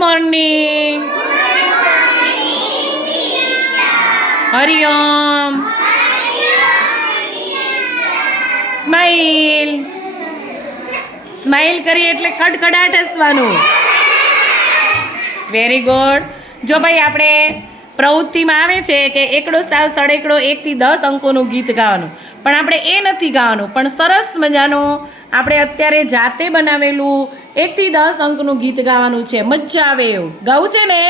Morning Hariom smile smile કરી એટલે કડકડાટ હસવાનું. Very good જો ભાઈ આપણે પ્રવૃત્તિમાં આવે છે કે એકડો સાવ સડેકડો એકથી દસ અંકોનું ગીત ગાવાનું. પણ આપણે એ નથી ગાવાનું, પણ સરસ મજાનું આપણે અત્યારે જાતે બનાવેલું એકથી દસ અંકનું ગીત ગાવાનું છે. મજા આવે એવું. ગાવું છે ને?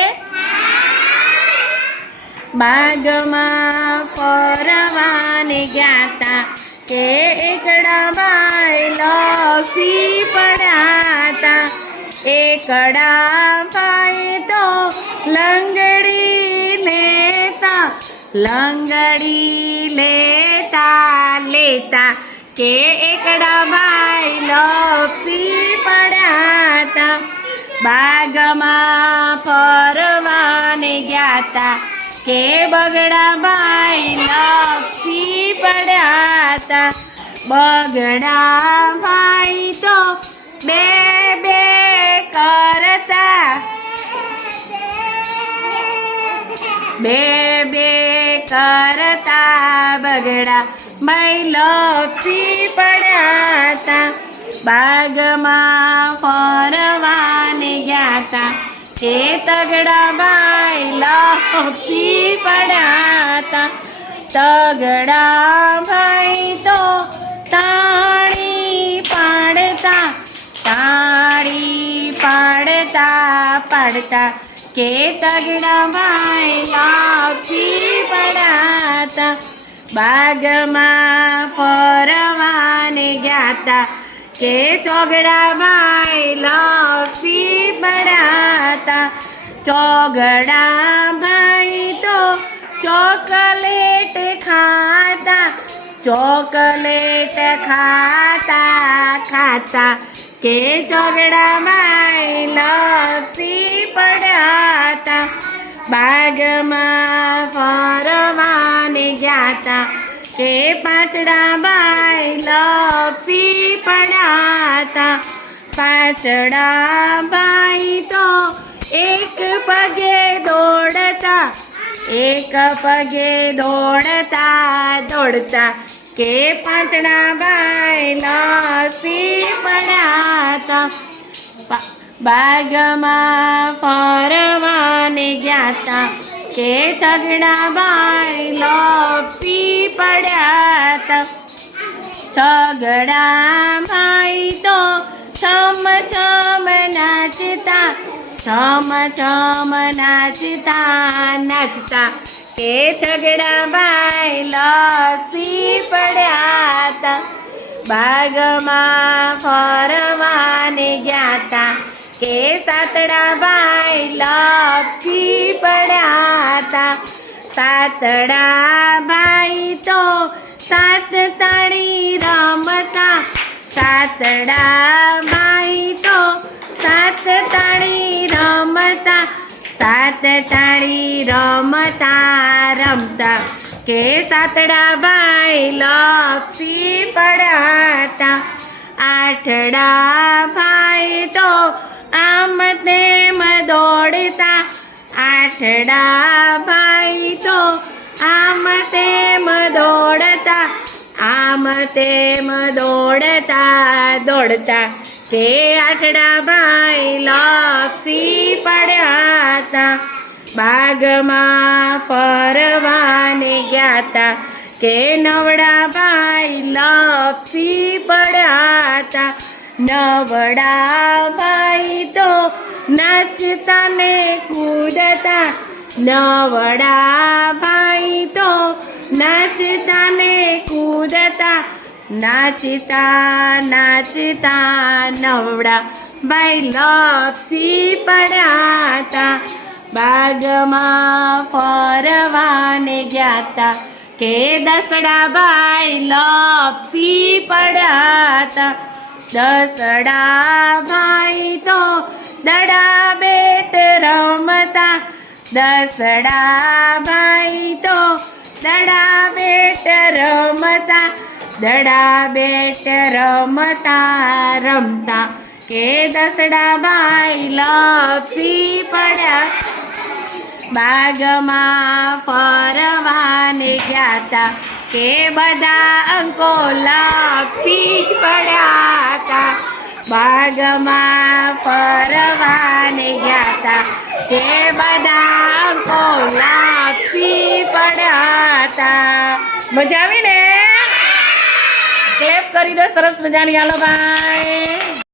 બાગમાં ફરવાને ગ્યાતા કે એકડા માય લખી પડાતા. એકડા ભાઈ તો લંગડી લેતા લંગડી લેતા લેતા કે એકડા માય પડાતા બાગમાં ફરવાને ગ્યાતા કે બગડા બાઈ લપસી પડ્યાતા બગડા ભાઈ તો બે બે કરતા. બે બે કરતા બગડા ભાઈ લપસી પડ્યાતા બાગમાં ફરવાને ગ્યાતા કે તગડા ભાઈ લપસી પડાતા. તગડા ભાઈ તો તાળી પાડતા તાળી પાડતા પાડતા. કે તગડા ભાઈ લપસી પડાતા. બાગમાં ફરવાને ગ્યાતા કે ચોગડા ભાઈ લપસી પડાતા ચોગડા ભાઈ તો ચોકલેટ ખાતા ચોકલેટ ખાતા ખાતા. કે ચોગડા ભાઈ લપસી પડાતા, બાગમાં ફરવાને ગ્યાતા કે પાંચડા બાઈ લપસી પડાતા. પાછડા બાઈ તો એક પગે દોડતા, એક પગે દોડતા દોડતા કે પાંચડા બાઈ લપસી પડાતા. બાગમાં ફરવાને જાતા કે છગડા બાઈ લપસી પડ્યાતા છગડા ભાઈ તો સમ છમ નાચતા, સમ છમ નાચતા નાચતા. કે ભાઈ લસી પડ્યા પડ્યાતા બાગમાં ફરવાને ગ્યાતા કે સાતડા બાઈ લપસી પડ્યાતા સાતડા ભાઈ તો સાત તાળી રમતા. સાતડા ભાઈ તો સાત તાળી રમતા. સાત તાળી રમતા રમતા. કે સાતડા ભાઈ લપસી પડાતા. આઠડા ભાઈ તો આમ તેમ દોડતા. આઠડા ભાઈ તો આમ તેમ દોડતા, આમ તેમ દોડતા દોડતા. તે આઠડા ભાઈ લપસી પડ્યાતા બાગમાં ફરવાને ગ્યાતા કે નવડા ભાઈ લપસી પડ્યાતા નવડા ભાઈ તો નાચતા ને કૂદતા નવડા ભાઈ તો નાચતા ને કૂદતા નાચતા નાચતા નવડા ભાઈ લપસી પડાતા બાગમાં ફરવાને ગ્યાતા કે દસડા ભાઈ લપસી પડ્યાતા દસડા ભાઈ તો દડા બેટ રમતા. દસડા ભાઈ તો દડા બેટ રમતા. દડા બેટ રમતા રમતા. કે દસડા ભાઈ લપસી પડ્યા. બાગમાં ફરવાને ગયા કે બધા અંકો લપસી પડ્યા તા બાગમાં ફરવાને ગયા તા કે બધા અંકો લાપી પડ્યા મજા આવી ને? ક્લેપ કરી દો, સરસ મજાની, હાલો ભાઈ